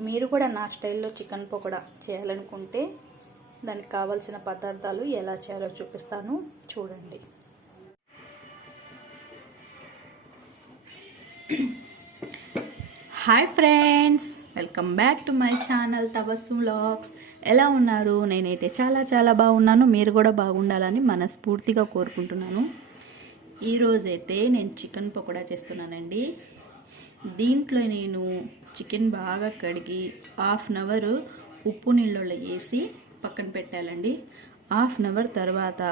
మీరు కూడా నా స్టైల్లో చికెన్ పకోడా చేయాలనుకుంటే దానికి కావాల్సిన పదార్థాలు ఎలా చేయాలో చూపిస్తాను. చూడండి. Hi friends welcome back to my channel Tabassu vlogs. ఎలా ఉన్నారు? నేనైతే చాలా చాలా బాగున్నాను. మీరు కూడా బాగుండాలని మనస్ఫూర్తిగా కోరుకుంటున్నాను. ఈరోజైతే నేను చికెన్ పకోడా చేస్తున్నానండి. దీంట్లో నేను చికెన్ బాగా కడిగి హాఫ్ అన్ అవర్ ఉప్పు నీళ్ళలో వేసి పక్కన పెట్టాలండి. హాఫ్ అన్ అవర్ తర్వాత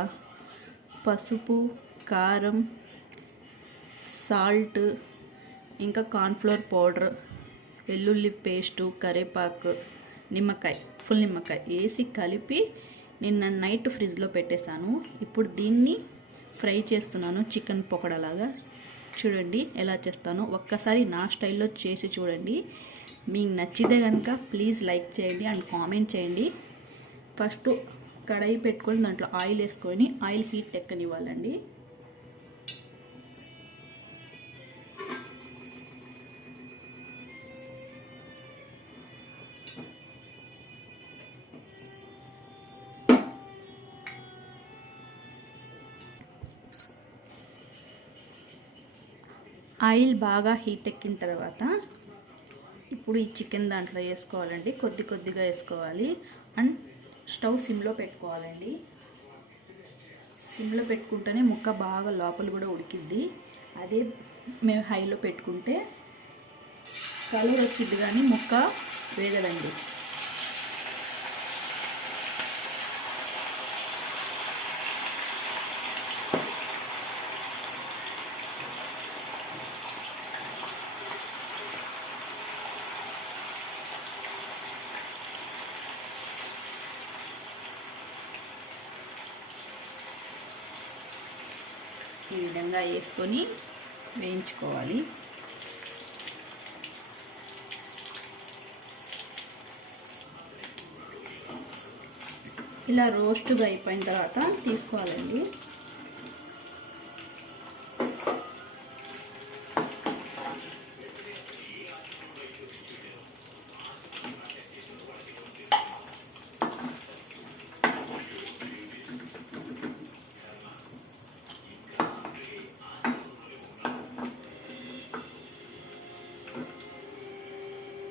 పసుపు కారం సాల్ట్ ఇంకా కార్న్ఫ్లోర్ పౌడర్ వెల్లుల్లి పేస్టు కరివేపాకు నిమ్మకాయ ఫుల్ నిమ్మకాయ వేసి కలిపి నిన్న నైట్ ఫ్రిడ్జ్లో పెట్టేశాను. ఇప్పుడు దీన్ని ఫ్రై చేస్తున్నాను చికెన్ పొకడలాగా చూడండి ఎలా చేస్తానో. ఒక్కసారి నా స్టైల్లో చేసి చూడండి. మీకు నచ్చితే కనుక ప్లీజ్ లైక్ చేయండి అండ్ కామెంట్ చేయండి. ఫస్ట్ కడాయి పెట్టుకొని దాంట్లో ఆయిల్ వేసుకొని ఆయిల్ హీట్ ఎక్కనివ్వాలండి. ఆయిల్ బాగా హీట్ ఎక్కిన తర్వాత ఇప్పుడు ఈ చికెన్ దాంట్లో వేసుకోవాలండి. కొద్ది కొద్దిగా వేసుకోవాలి. అండ్ స్టవ్ సిమ్లో పెట్టుకోవాలండి. సిమ్లో పెట్టుకుంటేనే ముక్క బాగా లోపల కూడా ఉడికిద్ది. అదే మేము హైలో పెట్టుకుంటే కలర్ వచ్చింది కానీ ముక్క వేగదండి. ఈ విధంగా వేసుకొని వేయించుకోవాలి. ఇలా రోస్ట్గా అయిపోయిన తర్వాత తీసుకోవాలండి.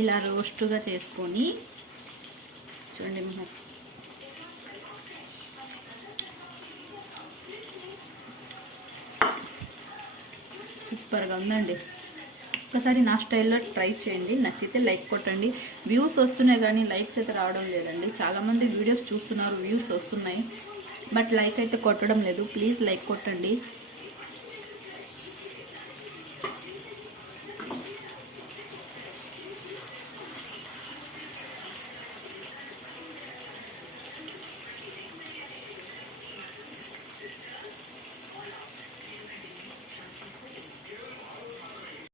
ఇలా రోస్ట్గా చేసుకొని చూడండి సూపర్గా ఉందండి. ఒకసారి నా స్టైల్లో ట్రై చేయండి. నచ్చితే లైక్ కొట్టండి. వ్యూస్ వస్తున్నాయి కానీ లైక్స్ అయితే రావడం లేదండి. చాలామంది వీడియోస్ చూస్తున్నారు వ్యూస్ వస్తున్నాయి. బట్ లైక్ అయితే కొట్టడం లేదు. ప్లీజ్ లైక్ కొట్టండి.